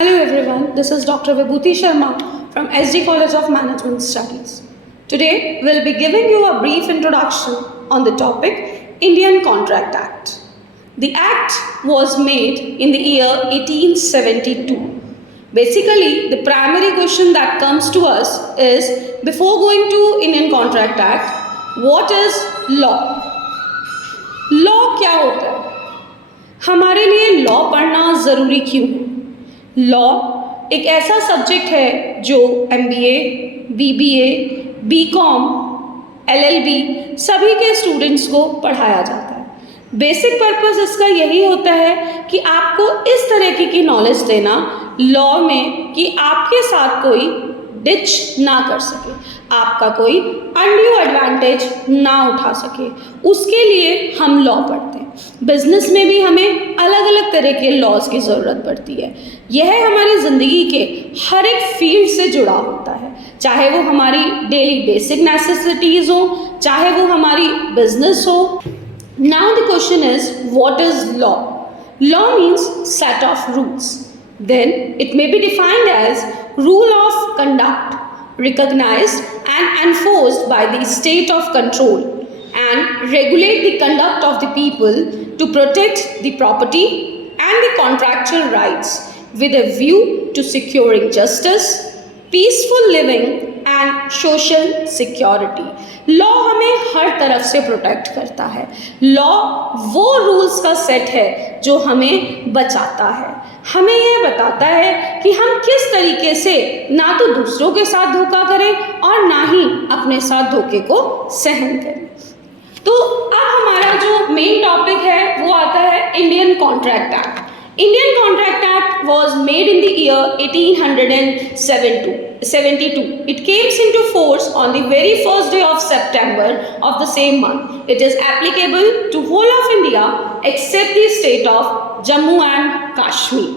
Hello everyone, this is Dr. Vibhuti Sharma from SD College of Management Studies. Today we'll be giving you a brief introduction on the topic Indian Contract Act. The act was made in the year 1872. Basically, the primary question that comes to us is, before going to Indian Contract Act, what is law? Law क्या होता है? हमारे लिए law पढ़ना ज़रूरी क्यों है? Law एक ऐसा सब्जेक्ट है जो MBA, BBA, BCom, LLB सभी के स्टूडेंट्स को पढ़ाया जाता है। बेसिक पर्पस इसका यही होता है कि आपको इस तरह की नॉलेज देना लॉ में कि आपके साथ कोई डिच ना कर सके, आपका कोई अनड्यू एडवांटेज ना उठा सके, उसके लिए हम लॉ पढ़ते हैं। बिजनेस में भी हमें अलग अलग तरह के लॉज की ज़रूरत पड़ती है। यह हमारी ज़िंदगी के हर एक फील्ड से जुड़ा होता है, चाहे वो हमारी डेली बेसिक नेसेसिटीज़ हो, चाहे वो हमारी बिजनेस हो। Now the question is, what is law? Law means set of rules. Then it may be defined as rule of conduct recognized and enforced by the state of control and regulate the conduct of the people to protect the property and the contractual rights with a view to securing justice, peaceful living and social security. Law हमें हर तरफ से protect करता है। Law वो rules का set है जो हमें बचाता है, हमें यह बताता है कि हम किस तरीके से ना तो दूसरों के साथ धोखा करें और ना ही अपने साथ धोखे को सहन करें। तो अब हमारा जो मेन टॉपिक है वो आता है Indian contract act. Indian Contract Act was made in the year 1872. It came into force on the very first day of September of the same month. It is applicable to whole of India except the state of Jammu and Kashmir.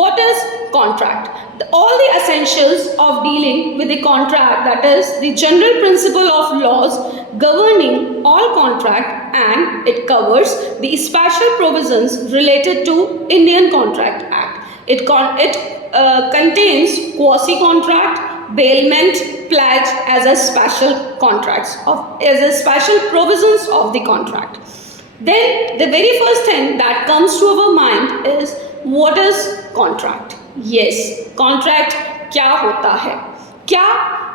What is contract? All the essentials of dealing with the contract, that is the general principle of laws governing all contract, and it covers the special provisions related to Indian Contract Act. It contains quasi-contract, bailment, pledge as a special contracts as a special provisions of the contract. Then the very first thing that comes to our mind is, what is contract? Yes, contract क्या होता है? क्या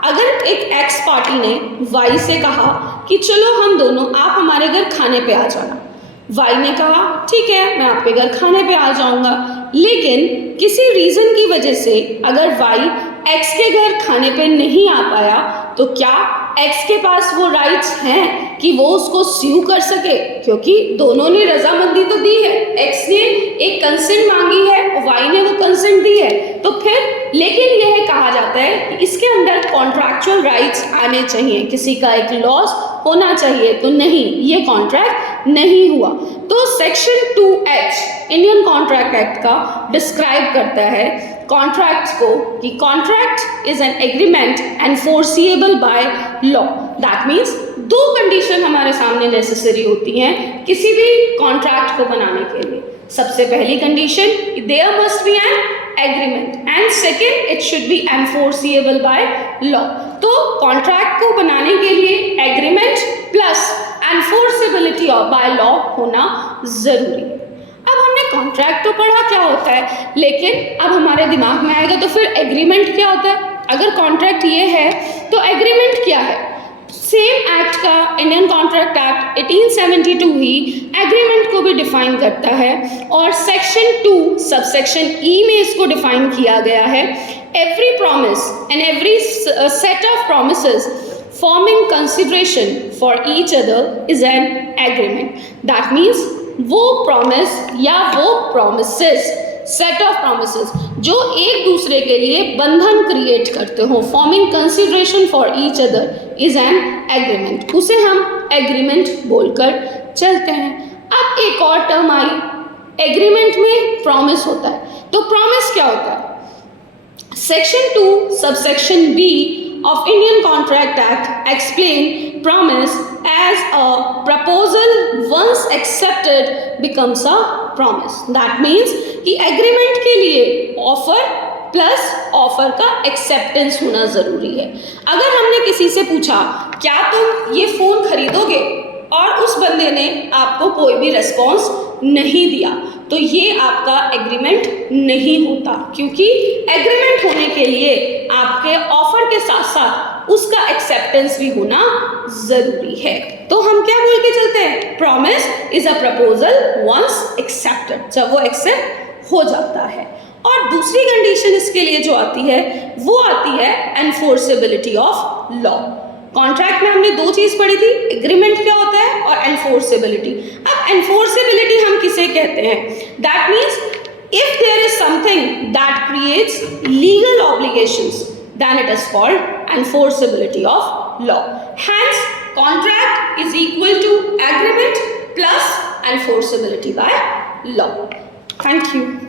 अगर एक x party ने Y से कहा कि चलो हम दोनों, आप हमारे घर खाने पे आ जाना, वाई ने कहा ठीक है मैं आपके घर खाने पे आ जाऊंगा, लेकिन किसी रीज़न की वजह से अगर वाई एक्स के घर खाने पे नहीं आ पाया, तो क्या एक्स के पास वो राइट्स हैं कि वो उसको स्यू कर सके? क्योंकि दोनों ने रजामंदी तो दी है, एक्स ने एक कंसेंट मांगी है और वाई ने वो कंसेंट दी है, तो फिर लेकिन यह कहा जाता है कि इसके अंदर कॉन्ट्रैक्चुअल राइट्स आने चाहिए, किसी का एक लॉस होना चाहिए, तो नहीं, ये कॉन्ट्रैक्ट नहीं हुआ। तो section 2H Indian contract act का डिस्क्राइब करता है कॉन्ट्रैक्ट्स को कि contract is an agreement enforceable by law. That means दो कंडीशन हमारे सामने नेसेसरी होती हैं किसी भी कॉन्ट्रैक्ट को बनाने के लिए. सबसे पहली condition, there must be an agreement, and second it should be enforceable by law. तो कॉन्ट्रैक्ट को बनाने के लिए agreement plus enforceability by law होना जरूरी है. अब हमने कॉन्ट्रैक्ट तो पढ़ा क्या होता है, लेकिन अब हमारे दिमाग में आएगा तो फिर एग्रीमेंट क्या होता है? अगर कॉन्ट्रैक्ट ये है तो एग्रीमेंट क्या है? सेम एक्ट का इंडियन कॉन्ट्रैक्ट एक्ट 1872 ही एग्रीमेंट को भी डिफाइन करता है, और सेक्शन 2 सबसेक्शन ई में इसको डिफाइन किया गया है. Every promise and every set of promises forming consideration for each other is an agreement. That means वो प्रॉमिस या वो प्रोमिसेस, सेट ऑफ प्रोमिसेस जो एक दूसरे के लिए बंधन क्रिएट करते हो, forming consideration for each other is an agreement, उसे हम एग्रीमेंट बोलकर चलते हैं. अब एक और टर्म आई, एग्रीमेंट में प्रॉमिस होता है. तो प्रॉमिस क्या होता है? Section 2 subsection B of Indian Contract Act explain promise as a proposal once accepted becomes a promise. That means कि agreement के लिए offer प्लस ऑफर का एक्सेप्टेंस होना जरूरी है। अगर हमने किसी से पूछा क्या तुम ये फोन खरीदोगे और उस बंदे ने आपको कोई भी रेस्पॉन्स नहीं दिया, तो ये आपका एग्रीमेंट नहीं होता, क्योंकि एग्रीमेंट होने के लिए आपके ऑफर के साथ साथ उसका एक्सेप्टेंस भी होना जरूरी है। तो हम क्या बोल के चलते हैं? Promise is a proposal once accepted, जब वो एक्सेप्ट हो जाता है। और दूसरी कंडीशन इसके लिए जो आती है वो आती है एनफोर्सेबिलिटी ऑफ लॉ। कॉन्ट्रैक्ट में हमने दो चीज पढ़ी थी, एग्रीमेंट क्या होता है और एनफोर्सेबिलिटी। अब एनफोर्सेबिलिटी हम किसे कहते हैं? That means if there is something that creates legal obligations then it is called enforceability of law. Hence contract is equal to agreement plus enforceability by law. Thank you.